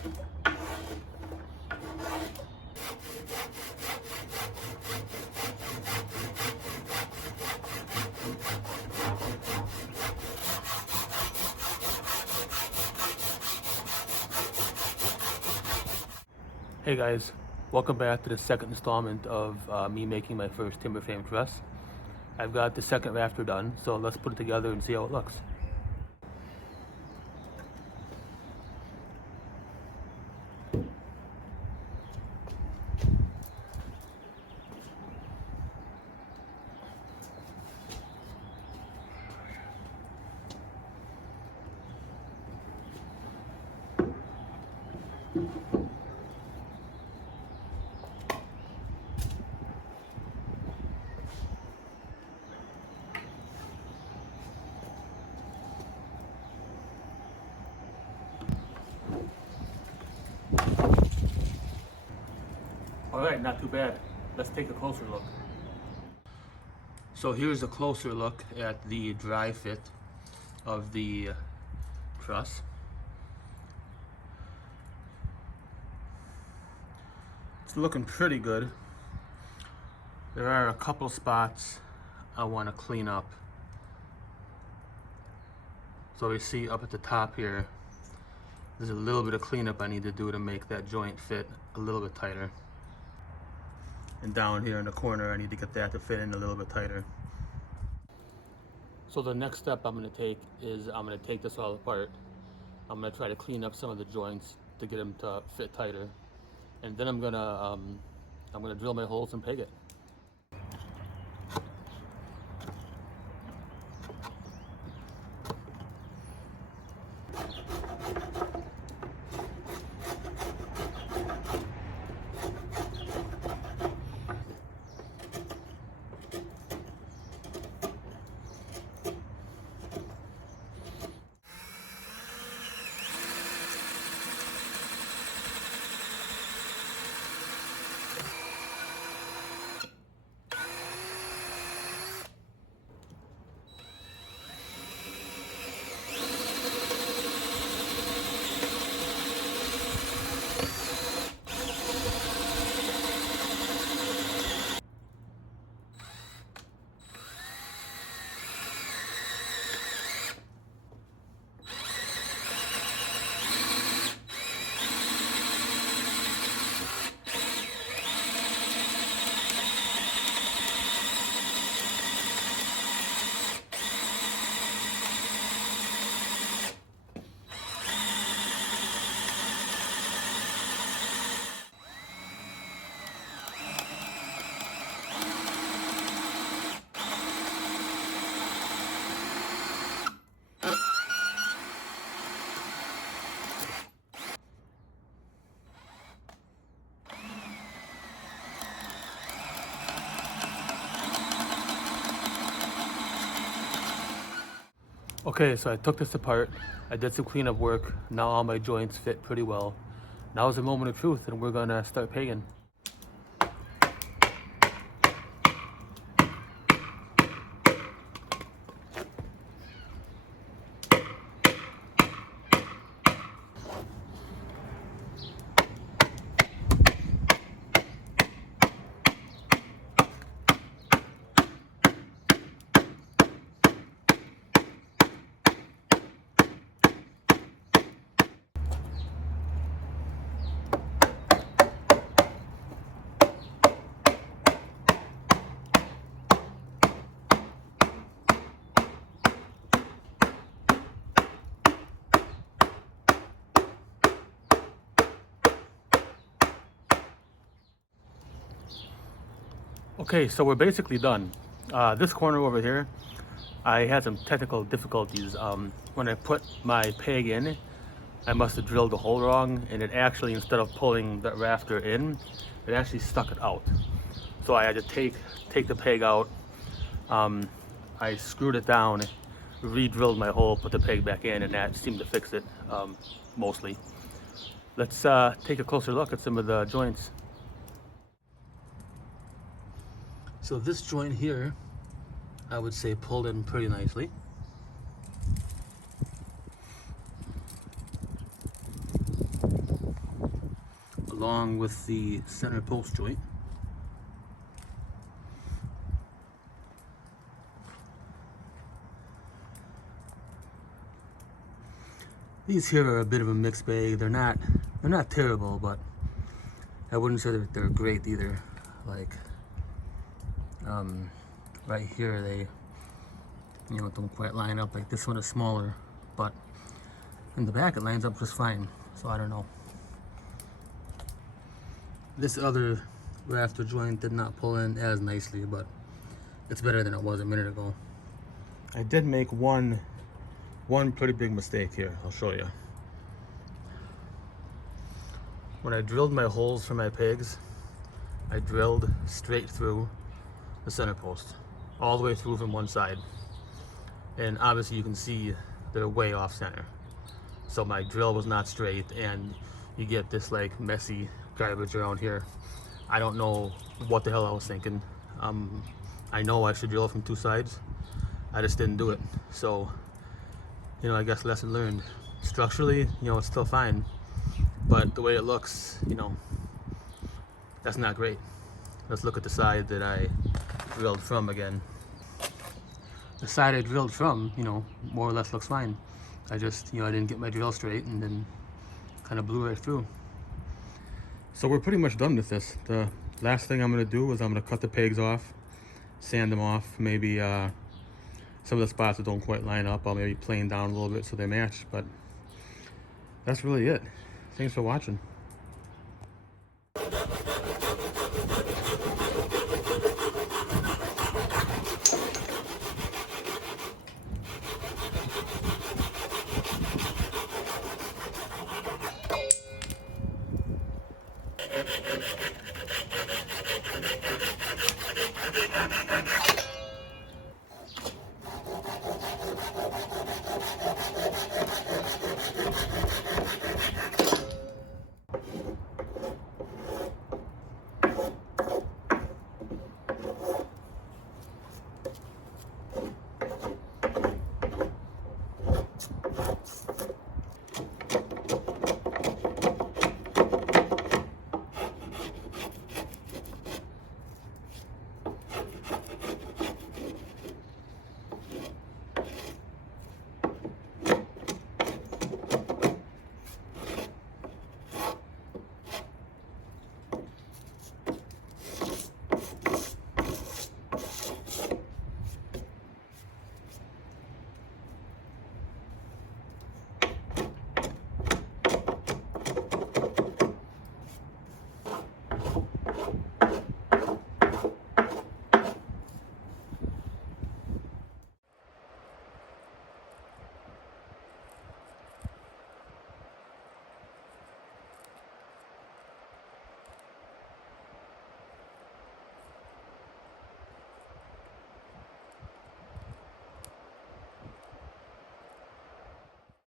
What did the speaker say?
Hey guys, welcome back to the second installment of me making my first timber frame truss. I've got the second rafter done, so let's put it together and see how it looks. Alright, not too bad. Let's take a closer look. So here's a closer look at the dry fit of the truss. It's looking pretty good. There are a couple spots I want to clean up. So you see up at the top here, there's a little bit of cleanup I need to do to make that joint fit a little bit tighter. And down here in the corner, I need to get that to fit in a little bit tighter. So the next step I'm going to take is I'm going to take this all apart. I'm going to try to clean up some of the joints to get them to fit tighter. And then I'm going to drill my holes and peg it. Okay, so I took this apart. I did some cleanup work. Now all my joints fit pretty well. Now is the moment of truth, and we're gonna start pegging. Okay, so we're basically done. This corner over here, I had some technical difficulties. When I put my peg in, I must have drilled the hole wrong, and it actually, instead of pulling the rafter in, it actually stuck it out. So I had to take the peg out. I screwed it down, re-drilled my hole, put the peg back in, and that seemed to fix it, mostly. Let's take a closer look at some of the joints. So this joint here, I would say pulled in pretty nicely. along with the center post joint. These here are a bit of a mixed bag. They're not terrible, but I wouldn't say that they're great either. Like right here, they don't quite line up. Like this one is smaller, but in the back it lines up just fine. So I don't know. This other rafter joint did not pull in as nicely, but it's better than it was a minute ago. I did make one pretty big mistake here. I'll show you. When I drilled my holes for my pegs, I drilled straight through the center post, all the way through from one side. And obviously you can see they're way off center. So my drill was not straight, and you get this like messy garbage around here. I don't know what the hell I was thinking. I know I should drill from two sides. I just didn't do it. So, I guess lesson learned. Structurally, it's still fine, but the way it looks, that's not great. Let's look at the side that I drilled from again. The side I drilled from, more or less looks fine. I just, I didn't get my drill straight and then kind of blew right through. So we're pretty much done with this. The last thing I'm gonna do is I'm gonna cut the pegs off, sand them off, maybe some of the spots that don't quite line up, I'll maybe plane down a little bit so they match, but that's really it. Thanks for watching.